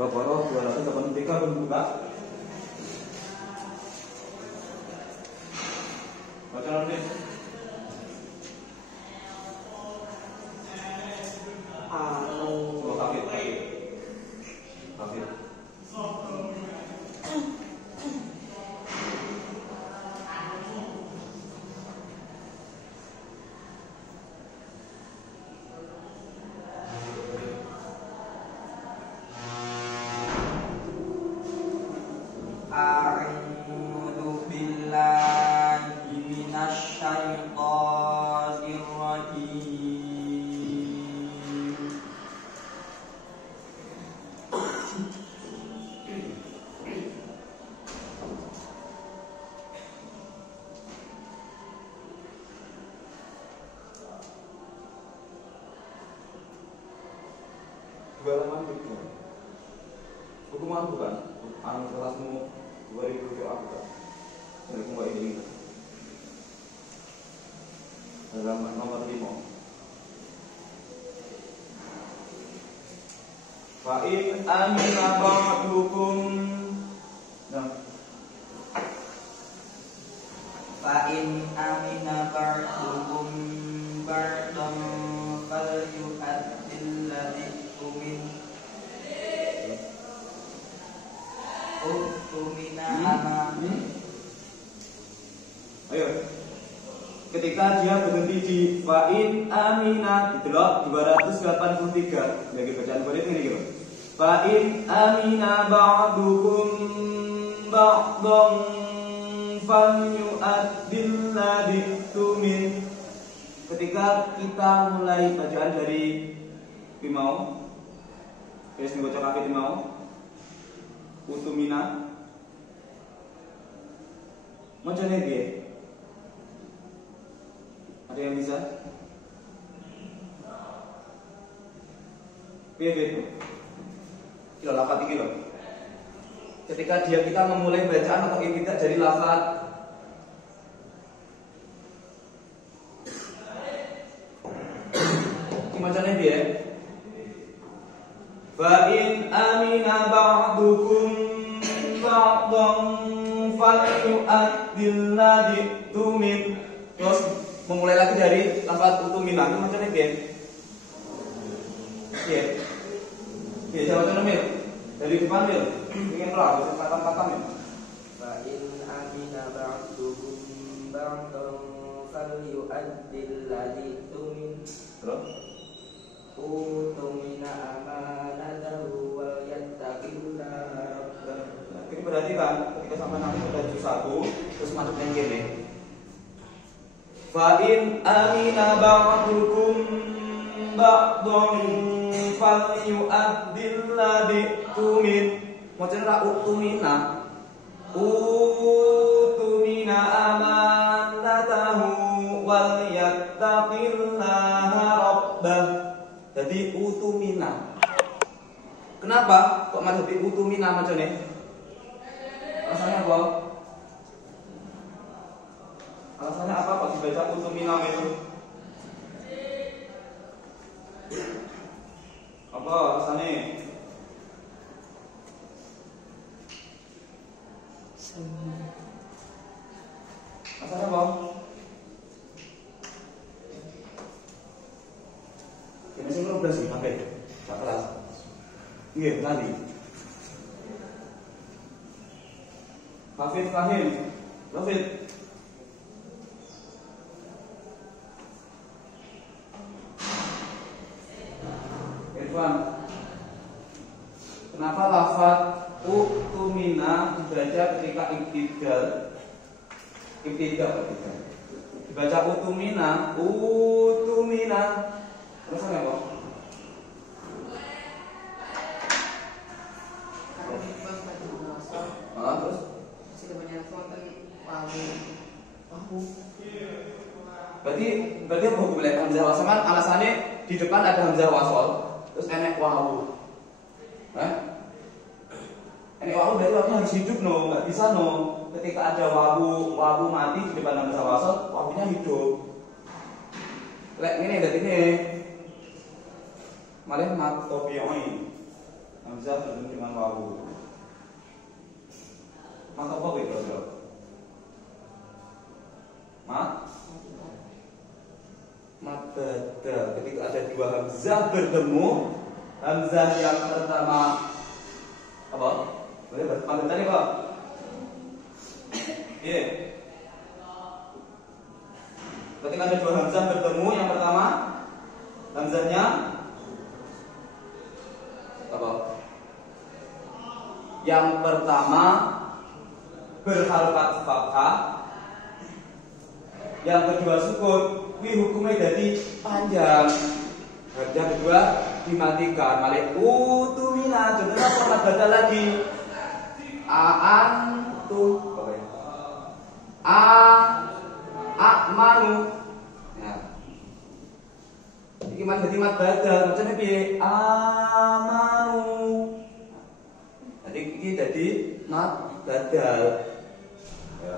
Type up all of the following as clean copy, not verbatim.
Baqarah 283 berbuka. Baca nanti. Kafir. A'udzu billahi minasyaitonir rajim. Halaman 3. Hukuman bukan? Anu kelasmu 2000 ke apa? Saya kembali ini. Halaman nomor 5. Fa in amina ba'dukum. Nah. Fa in amina ba'dukum ba'dan falyu'addil ladzi tumina amana. Ayo. Ketika dia berhenti di fa'in amina didelok 283 bagi bacaan balik ini gitu. Fa'in amina ba'dukum ba'dhan falyu'addil ladzi tumin. Ketika kita mulai bacaan dari Bimau, terus dibaca kafir Bimau, utumina, macamnya dia. Ada yang bisa? Itu. Kilo lafaz iki loh. Ketika kita memulai bacaan atau tidak dari lafaz macamnya dia. Fa in amina ba'dukum ba'dhan falyu'addil ladzi tumin. Terus memulai lagi dari lafaz utumina itu macamnya dia. Iya. Iya, saya baca nomor dari depan dia. Ingin lah, kata-kata ya. Fa in amina ba'dukum ba'dhan falyu'addil ladzi tumin. Terus Utumina amanatahu wal yattaqillaha rabbah. Ini perhatikan ketika sampai nanti pada juz 1 terus masuk yang gini. Fa in amina ba'dukum ba'dhan falyu'addil ladzi tumin. Macam utumina. Utumina amanatahu wal yattaqillaha rabbah. Jadi utumina. Kenapa kok masih jadi utumina macam ini? Alasannya apa? Alasannya apa kok dibaca utumina itu? Apa alasannya? Alasannya apa? Ini sih belum sih, sampai tak kelas. Iya, tadi. Hafid Fahim, Hafid. Irfan. Kenapa lafaz utumina dibaca ketika ibtidal? Dibaca utumina, terus apa? Terus? Berarti apa hukumnya hamzah wasal? Kan alasannya di depan ada hamzah wasal, terus enek wawu. Enek wawu berarti wawu harus hidup nggak bisa Ketika ada wawu mati di depan hamzah wasal, wawunya hidup. Lek ini berarti ini malah mat tobi'i. Hamzah bertemu dengan wawu. Mata apa itu, Bro? Mat badal. Ketika ada dua hamzah bertemu, hamzah yang pertama apa? Boleh panggil tadi Pak? Iya. Ketika ada dua hamzah bertemu, yang pertama hamzahnya apa? Yang pertama berharokat fathah, yang kedua sukun. Wih, hukumnya jadi panjang. Yang kedua dimatikan. Malik utumina. Contohnya format baca lagi. Aantu. A'manu. Nah. Iki mah jadi mat badal. Macamnya piye? Amanu. Jadi iki jadi mat badal. Ya.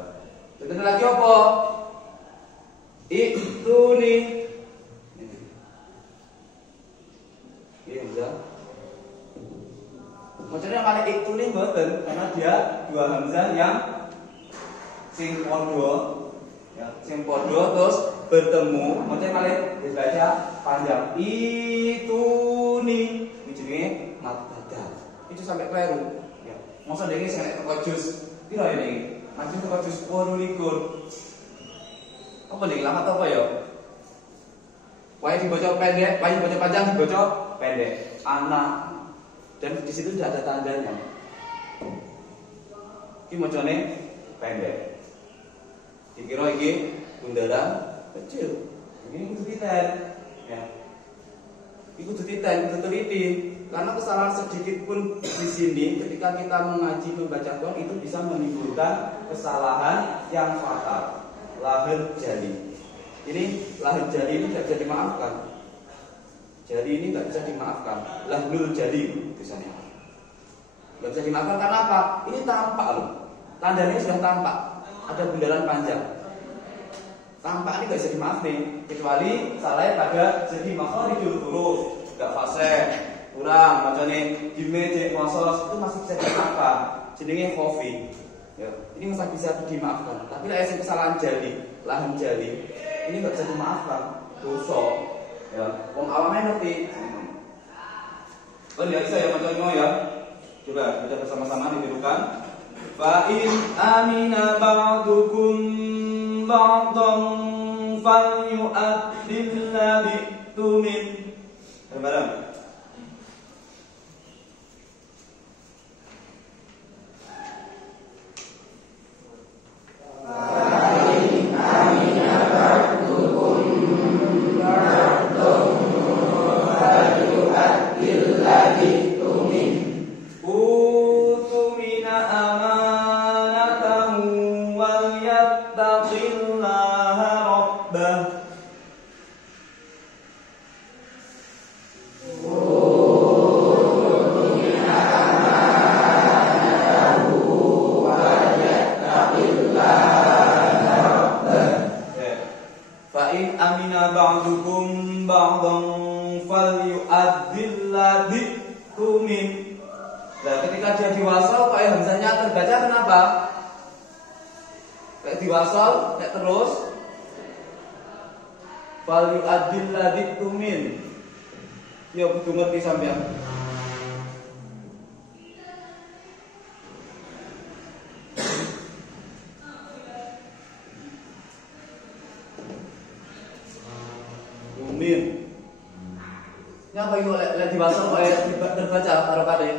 Contohnya lagi apa? Iktuni. Iya, bisa. Maksudnya kalau iktuni mboten karena dia dua hamzah yang sing podo, ya, sing podo terus bertemu. Maksudnya kalau dibaca panjang ituni, ujungnya mat badal. Itu sampai keliru. Ya. Maksudnya ini saya teko jus. Piro ini? Maju teko jus 28. Apa nih lama atau apa ya? Wahai dibaca pendek, wahai dibaca panjang, dibaca pendek. Anak. Dan di situ tidak ada tandanya. Ini bacanya pendek. Dikira ini bundaran kecil. Ini kudu titen, ya. Ini kudu titen, kudu teliti. Karena kesalahan sedikit pun di sini, ketika kita mengaji membaca Quran itu bisa menimbulkan kesalahan yang fatal. Lahir jali. Ini lahir jali ini tidak bisa dimaafkan. Jali ini tidak bisa dimaafkan. Lahlul jali misalnya. Tidak bisa dimaafkan karena apa? Ini tampak loh. Tandanya sudah tampak. Ada bundaran panjang. Tampak ini tidak bisa dimaafkan. Kecuali salahnya pada jadi makharijul huruf, tidak fasih, kurang. Macamnya jimejek wasos itu masih bisa dimaafkan. Jenenge khofi. Ya, ini masih bisa dimaafkan. Tapi lah yang kesalahan jali, lahan jali, ini nggak bisa dimaafkan. Dosa. Ya, wong awamnya ngerti. Oh ya, bisa ya macamnya ya. Coba kita bersama-sama ditirukan. Fa in amina ba'dukum ba'dan falyu'addil ladzi tumin. Bareng-bareng. Nah, ketika dia diwasal, kok hamzahnya terbaca kenapa? Kayak diwasal, kayak terus. Fal yu'addil ladzi tumin. Ya kudu ngerti sampean. Tumin. Nyapa yo lek diwasal kok terbaca karo kade.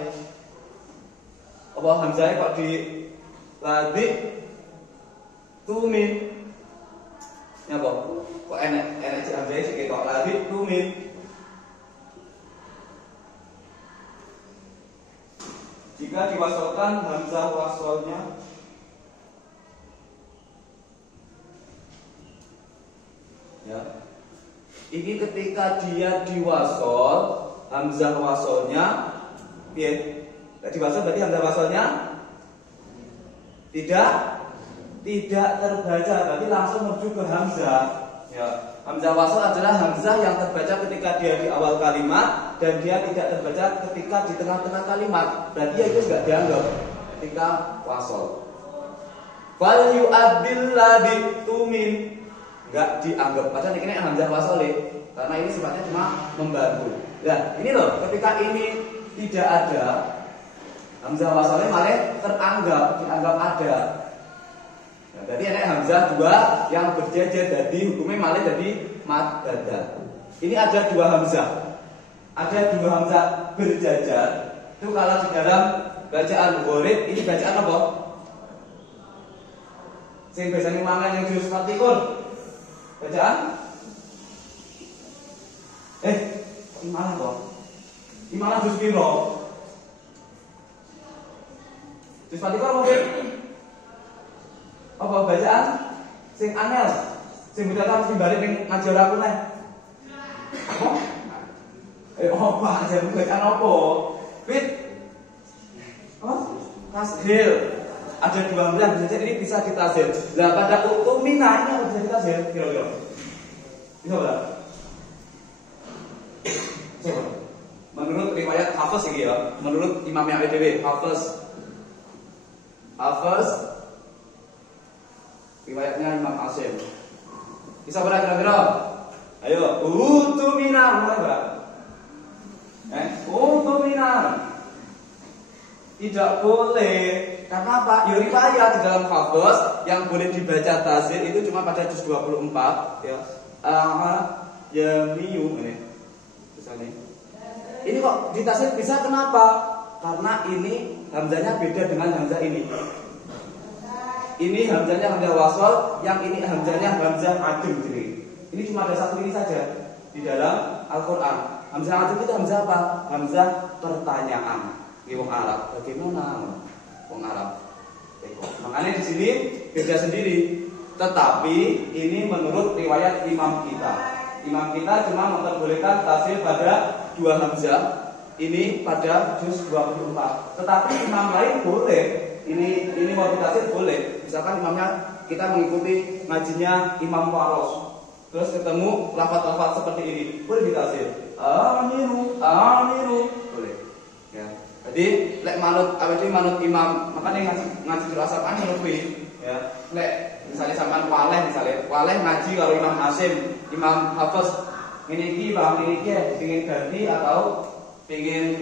Apa hamzahnya kok di ladzi tumin? Nyapa? Kok enek hamzahnya sik kok ladzi tumin. Jika diwasalkan hamzah wasalnya ya. Ini ketika dia diwasal hamzah wasalnya piye? Diwasal berarti hamzah wasalnya tidak terbaca, berarti langsung menuju ke hamzah. Ya, hamzah wasl adalah hamzah yang terbaca ketika dia di awal kalimat dan dia tidak terbaca ketika di tengah-tengah kalimat. Berarti ya itu enggak dianggap ketika wasl. Fal yu'addil ladzi tumin, enggak dianggap. Padahal ini hamzah wasl karena ini sifatnya cuma membantu. Ya, ini loh, ketika ini tidak ada hamzah wasalnya malah dianggap ada. Nah, jadi ada hamzah dua yang berjejer, jadi hukumnya malah jadi mad dadah. Ini ada dua hamzah. Ada dua hamzah berjajar. Itu kalau di dalam bacaan gharib ini bacaan apa? Sing biasanya mangan yang juz fatikun. Bacaan? Gimana kok? Gimana juz piro? Juz fatikun mungkin? Apa bacaan? Sing angel. Sing beda kan sing balik ning ngaji ora aku neh. Apa aja bacaan apa? Fit. Tasdil. Ada dua hamzah bisa ini bisa ditazil. Lah pada utumina ini harus bisa ditazil kira-kira. Bisa enggak? Coba. Menurut riwayat Hafiz ini ya, menurut Imam AWDW, Hafiz riwayatnya Imam Asim. Bisa berapa kira-kira? Ayo, utumina mulai berapa? Utumina. Tidak boleh. Karena apa? Ya riwayat di dalam Hafiz yang boleh dibaca tazil itu cuma pada juz 24 ya. Ya miu ini. Misalnya. Ini kok ditazil bisa kenapa? Karena ini hamzahnya beda dengan hamzah ini. Ini hamzahnya hamzah wasl, yang ini hamzahnya hamzah adem jadi. Ini cuma ada satu ini saja di dalam Al-Qur'an. Hamzah adem itu hamzah apa? Hamzah pertanyaan. Di wong Arab bagaimana? Wong Arab. Makanya di sini beda sendiri. Tetapi ini menurut riwayat imam kita. Imam kita cuma memperbolehkan tafsir pada dua hamzah. Ini pada juz 24. Tetapi imam lain boleh. Ini mau ditafsir boleh. Misalkan imamnya kita mengikuti ngajinya Imam Waros. Terus ketemu lafaz-lafaz seperti ini, boleh ditafsir. Amiru. Boleh. Ya. Jadi lek manut awake manut imam, makanya ngaji dirasa kan ngono kuwi, ya. Lek misalnya sampean waleh ngaji karo Imam Hasim, Imam Hafiz, ngene iki Bang, ngene iki pengin ganti atau pengin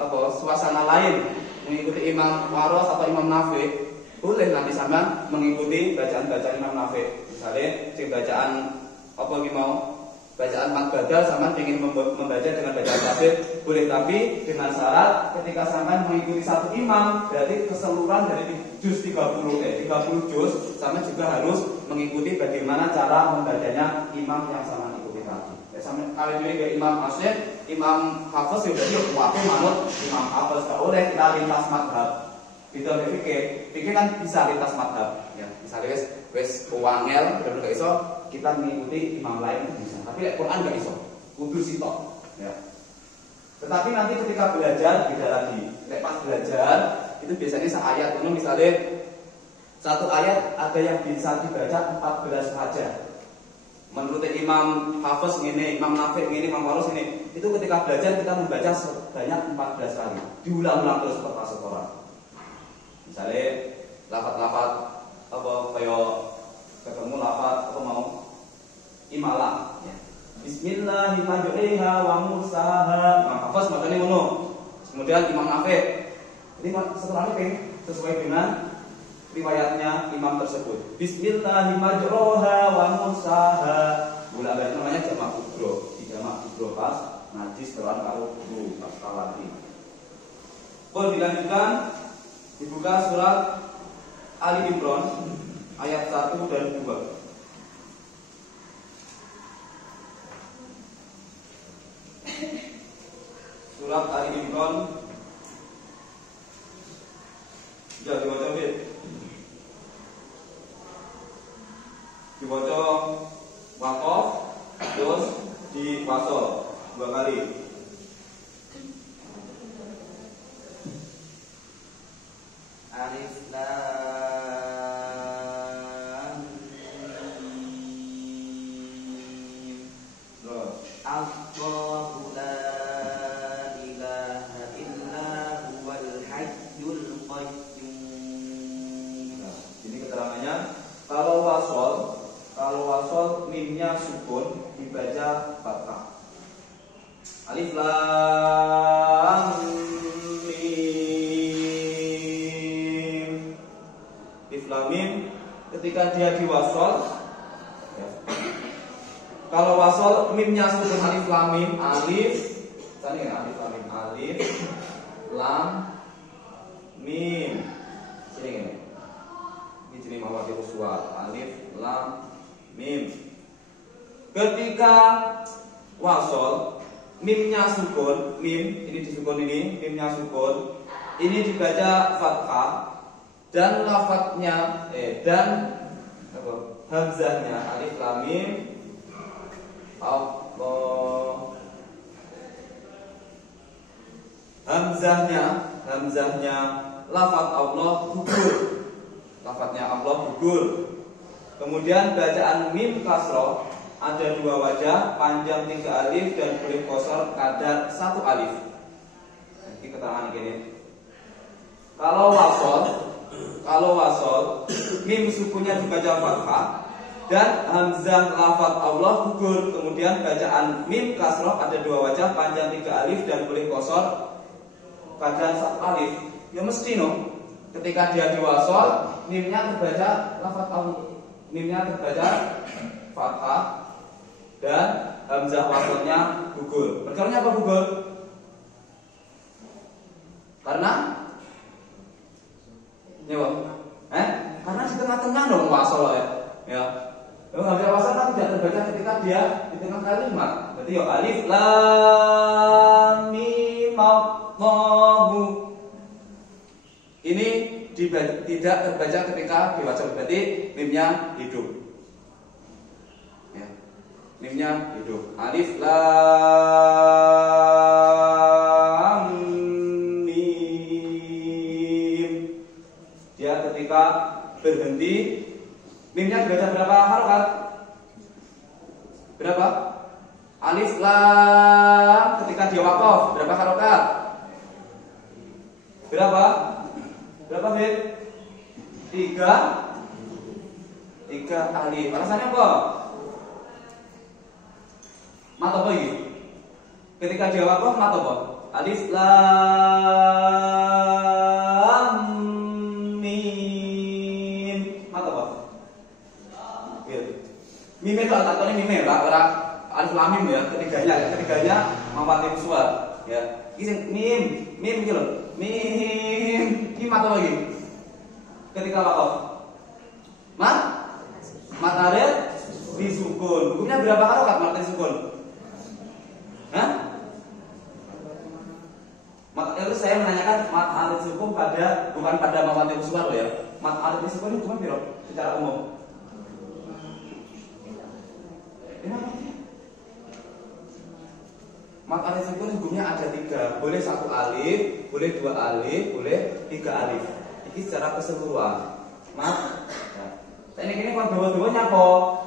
apa suasana lain, mengikuti Imam Waros atau Imam Nafi, boleh nanti sampean mengikuti bacaan-bacaan Imam Nafi. Misalnya sing bacaan apa iki mau bacaan mat badal sampean ingin membaca dengan bacaan tafsir boleh, tapi dengan syarat ketika sampean mengikuti satu imam berarti keseluruhan dari juz 30 juz sampean juga harus mengikuti bagaimana cara membacanya imam yang sampean ikuti tadi. Sampean kalau juga Imam Asyid, Imam Hafiz ya berarti kuwabe manut Imam Hafiz, gak oleh kita lintas madhab. Gitu pikir kan bisa lintas madhab ya. Misalnya wes wangel dan gak iso kita mengikuti imam lain itu bisa. Tapi lek Quran enggak iso. Kudu sitok, ya. Tetapi nanti ketika belajar beda lagi. Lek pas belajar itu biasanya seayat, misalnya satu ayat ada yang bisa dibaca 14 saja. Menurut Imam Hafiz ini, Imam Nafi ini, Imam Waros ini, itu ketika belajar kita membaca sebanyak 14 kali. Diulang-ulang terus sekolah. Misalnya lafaz-lafaz apa kayak ketemu lafaz apa mau imalah ya. Bismillahirrahmanirrahim wa mursaha. Imam Hafiz makanya ngono. Kemudian Imam Nafi. Ini setelahnya sesuai dengan riwayatnya imam tersebut. Bismillahirrahmanirrahim wa mursaha. Mula bacaan namanya jamak kubro. Di jamak kubro pas najis setelah karo guru pas kawati. Boleh dilanjutkan dibuka surat Ali Imran ayat 1 dan 2. Surat Ali Imran. Ya dibaca Fit. Dibaca waqaf terus di wasol 2 kali. Alif Lam Allahu la ilaha illa huwal hayyul qayyum. Nah, ini keterangannya. Kalau wasol mimnya sukun dibaca fathah. Alif lam mim. Alif lam mim ketika dia diwasol ya. Kalau wasol mimnya sukun alif lam mim, alif tadi kan alif lam mim, alif lam mim. Sini gini. Ini jenis mawati usual, alif lam mim. Ketika wasol mimnya sukun, mim ini disukun ini, mimnya sukun. Ini dibaca fathah dan lafadznya dan apa? Hamzahnya alif lam mim Allah. Hamzahnya lafadz Allah gugur. Lafadznya Allah gugur. Kemudian bacaan mim kasroh ada dua wajah, panjang 3 alif dan boleh kosor kadar 1 alif. Ini keterangan gini. Kalau wasol mim sukunya dibaca fathah dan hamzah lafadz Allah gugur. Kemudian bacaan mim kasroh ada dua wajah, panjang 3 alif dan boleh kosor kadar 1 alif. Ya mesti no. Ketika dia diwasol, mimnya terbaca lafadz Allah. Mimnya terbaca fathah dan hamzah wasolnya gugur. Perkaranya apa gugur? Karena ya bang, karena di tengah-tengah dong wasol ya. Ya, hamzah wasol kan tidak terbaca ketika dia di tengah kalimat. Berarti ya alif lam mim Allahu. Ini tidak terbaca ketika diwasol, berarti mimnya hidup. Ya. Mimnya hidup. Alif lam mim. Dia ketika berhenti, mimnya dibaca berapa harokat? Berapa? Alif lam ketika dia waqaf berapa harokat? Berapa? Berapa Fit? 3 alif. Alasannya apa? Mat apa ini? Ketika dia waqaf mat apa? Alif lam mim. Mat apa? Mim itu takutnya mim ora alif lam mim ya, ketiganya mawatin suar ya. Ini mim gitu loh. Mim. Ini mat apa lagi? Ketika waqaf. Mat arid disukun. Hukumnya berapa harokat mat disukun? Hah? Itu saya menanyakan mat arid disukun bukan pada mawatin suar loh ya. Mat arid disukun hukumnya piro secara umum? Mat alif sukun hukumnya ada 3. Boleh 1 alif, boleh 2 alif, boleh 3 alif. Ini secara keseluruhan. Mat. Ya. Ini kok bawa-bawanya kok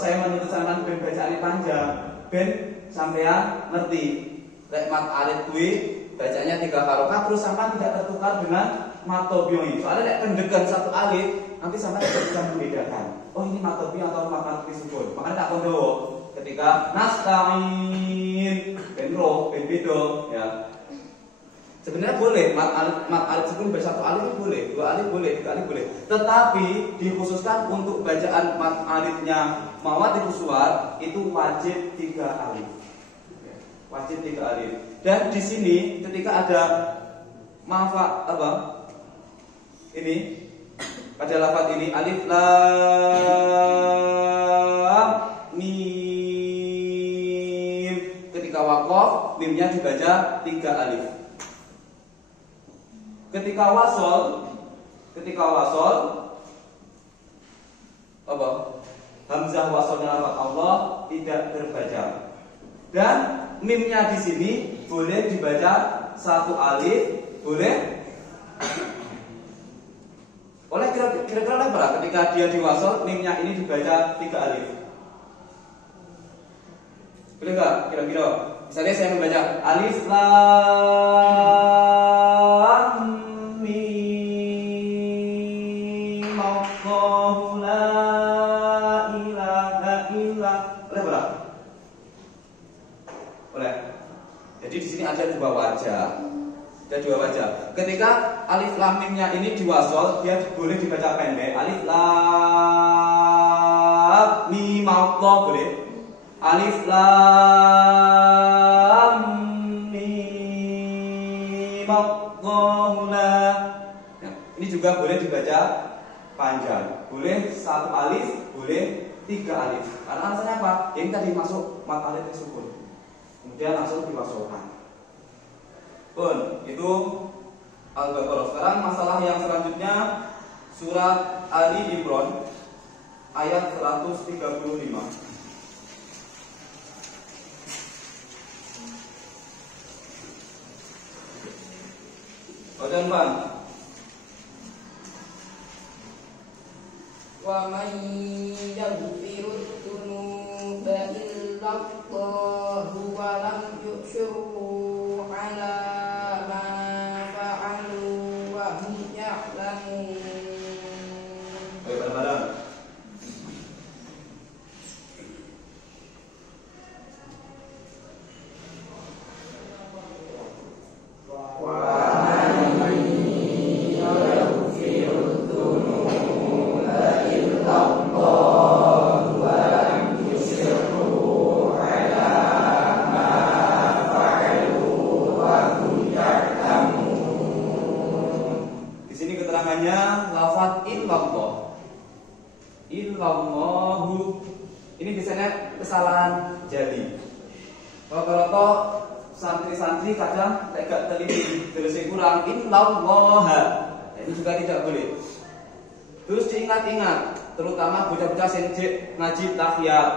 saya menuntut sampean ben bacaane panjang, ben sampean ngerti. Lek mat alif kuwi bacanya 3 harokat terus sampean tidak tertukar dengan matobioi. Soalnya lek pendekan 1 alif nanti sampean tidak bisa membedakan. Oh ini matobi atau mat sukun. Makanya tak kondowo ketika nasta'in ben bedo ya. Sebenarnya boleh mat alif sukun ber 1 alif boleh, 2 alif boleh, 3 alif boleh. Tetapi dikhususkan untuk bacaan mat alifnya mawati suwar itu wajib 3 alif. Wajib 3 alif. Dan di sini ketika ada ini pada lafaz ini alif lam mim. Ketika waqaf mimnya dibaca 3 alif. Ketika wasol hamzah wasolnya lafaz Allah tidak terbaca. Dan mimnya di sini boleh dibaca 1 alif, boleh. Oleh kira-kira berapa ketika dia diwasol mimnya ini dibaca 3 alif? Boleh nggak? Kira-kira. Misalnya saya membaca alif lam mim Allahu la ilaha illa. Boleh berapa? Boleh. Jadi di sini ada dua wajah. Ada dua wajah. Ketika alif lam mimnya ini diwasol, dia boleh dibaca pendek. Alif lam mim Allah boleh. Alif lam mim Allahu la. Nah, ini juga boleh dibaca panjang. Boleh satu alif, boleh tiga alif. Karena alasannya apa? Yang tadi masuk mat alif sukun. Kemudian langsung diwasolkan. Pun itu Al-Baqarah. Sekarang masalah yang selanjutnya surat Ali Imran ayat 135. Bacaan Pan. Wa man yaghfirud dzunuba illa Allahu wa lam yusyriku ala ma fa'alu wa hum ya'lamun. Ayo bareng-bareng. Lafaz illallahu ini biasanya kesalahan jali. Rata-rata santri-santri kadang agak teliti, terus kurang illallah. Nah, ini juga tidak boleh. Terus diingat-ingat, terutama bocah-bocah senjek ngaji tahiyat.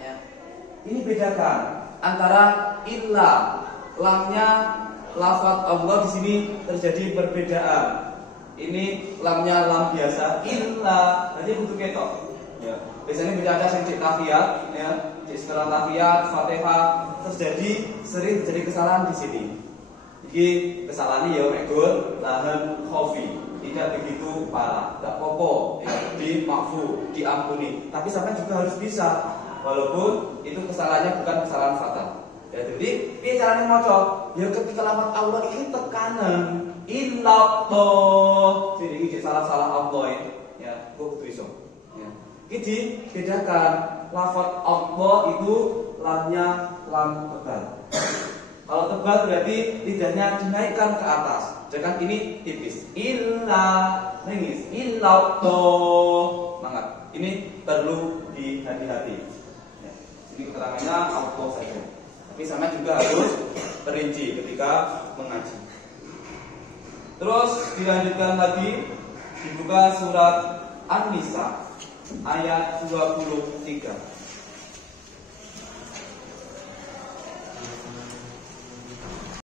Ya. Ini bedakan antara illa, lamnya lafaz Allah di sini terjadi perbedaan. Ini lamnya lam biasa, illa, jadi butuh ketok. Ya. Biasanya bila ada yang cek tahiyat, ya, cek setelah tahiyat, fatihah, terjadi sering terjadi kesalahan di sini. Jadi kesalahan ya megol, lahan khofi, tidak begitu parah, tidak popo, ya, dimakfu, diampuni. Tapi sampai juga harus bisa, walaupun itu kesalahannya bukan kesalahan fatal. Ya, jadi caranya ngocok, ya ketika lafaz Allah ini tekanan. Illallah. Jadi ini salah-salah Allah ya. Kok tulisan. Ya. Jadi bedakan lafaz Allah itu lamnya lam tebal. Kalau tebal berarti lidahnya dinaikkan ke atas. Sedangkan ini tipis. Illa nangis. Illallah. Semangat. Ini perlu dihati-hati. Ya. Jadi keterangannya Allah saja. Tapi sama juga harus terinci ketika mengaji. Terus dilanjutkan lagi, dibuka surat An-Nisa ayat 23.